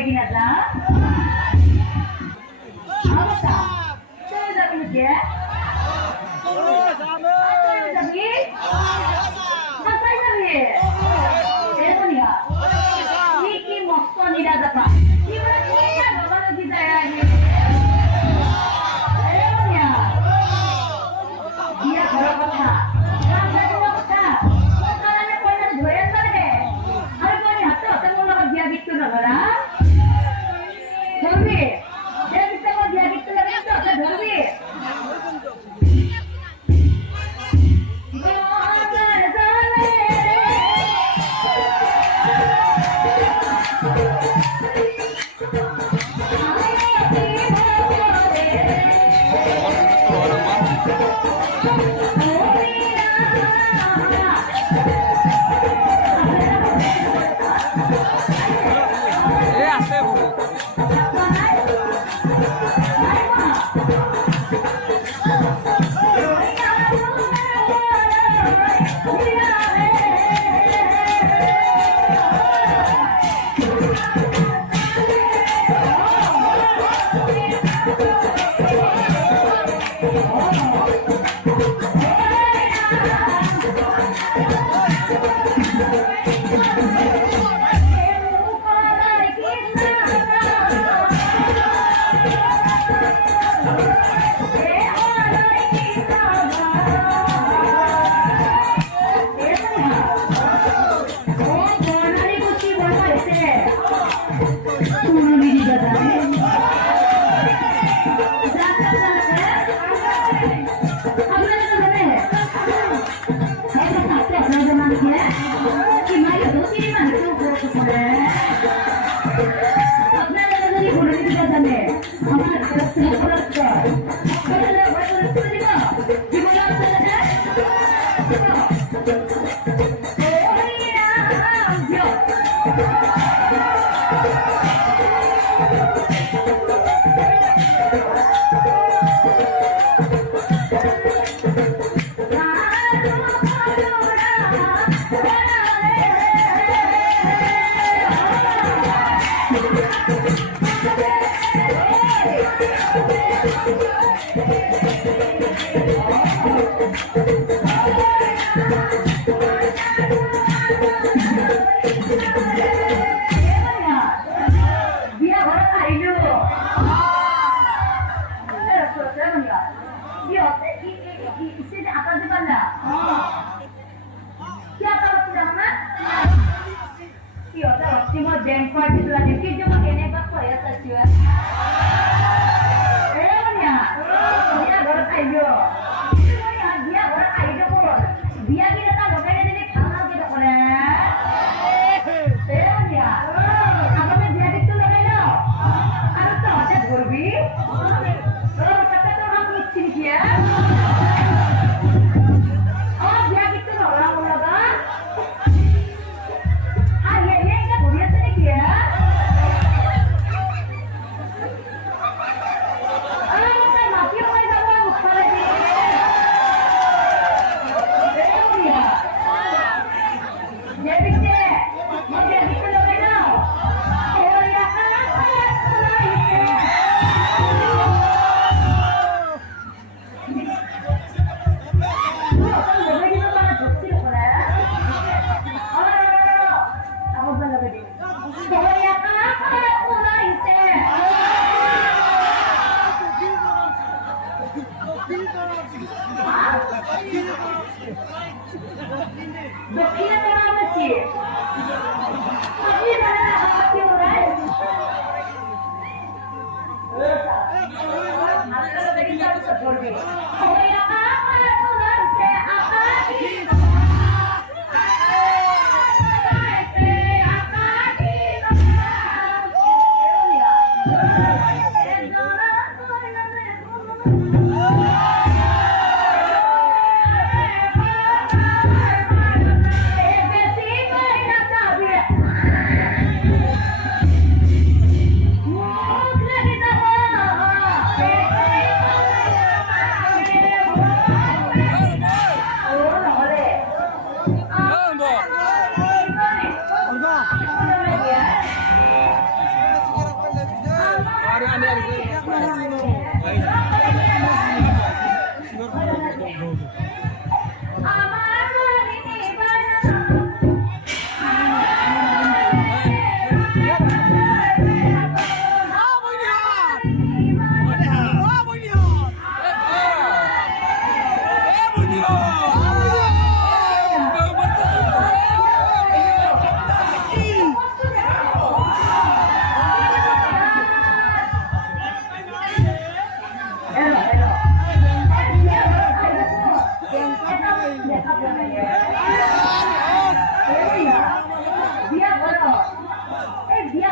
lagi nata. Apa tak? Saya dah punya dia. Lagi? Apa lagi? Apa ni ya? Ini mosto ni dah dapat. Ini ni ada apa lagi saya ni? Apa ni ya? Dia berapa tak? Berapa tak? Makanannya kau nak jual mana deh? Hari kau ni hati hati mula kau dia gitu nak orang? Dormi, dia bisa kau dia gitu lagi tu, saya dormi.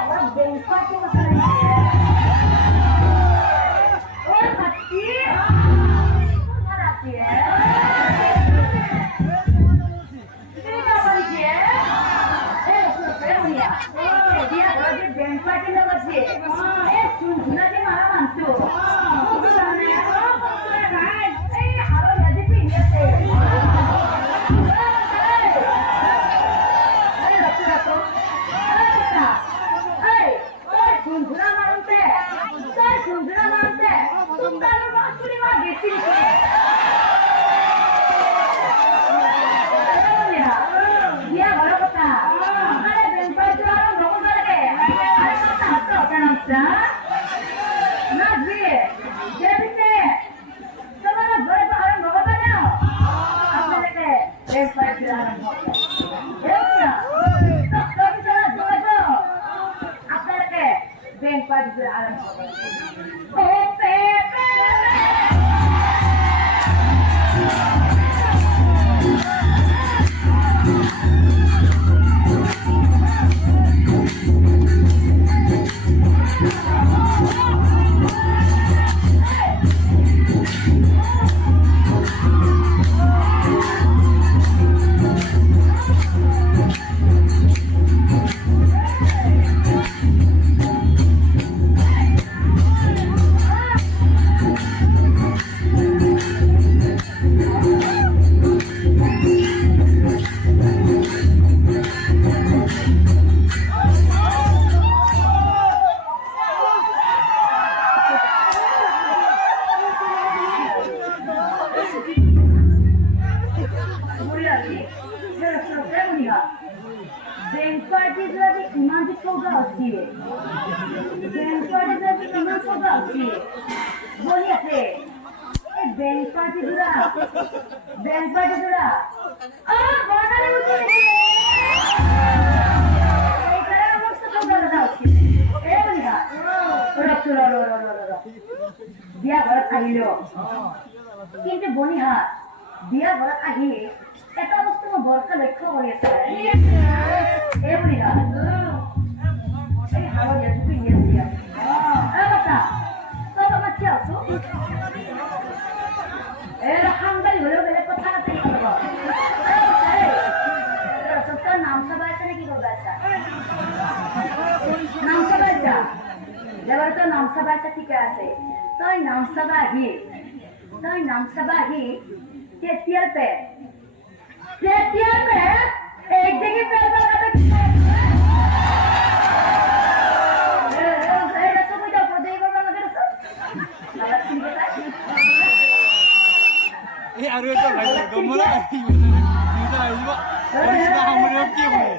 orang bengkak itu masalahnya. Oh, mati. Mana sih ya? Ini apa dia? Sudah ya. Dia lagi bengkak itu apa sih? Sudah dia marah mantu. Dia berat ahilo. কিন্তু বনিহা dia berat ahi. Eta বস্তু মই বৰকা লক্ষ্য কৰি আছে। এই বনিহা। এই হাৰৰ ইয়াত পিনি আছে। বাছা। তই মাতি আছো। হামদালি হলেও বেলেগ কথা নাথাকে ক'ব। সবটা নাম সবাইছে নেকি ক'ব আছা? নাম সবাইছা? এবারে তো নাম সবাইছা ঠিক আছে। তই নাম সবাহি তেতিয়াৰ পে এক দিকে পেল পাকাতে আৰু এটা ভাই গমলা এটা আহিব পৰিষ্কাৰ সামৰিও কি হ'ব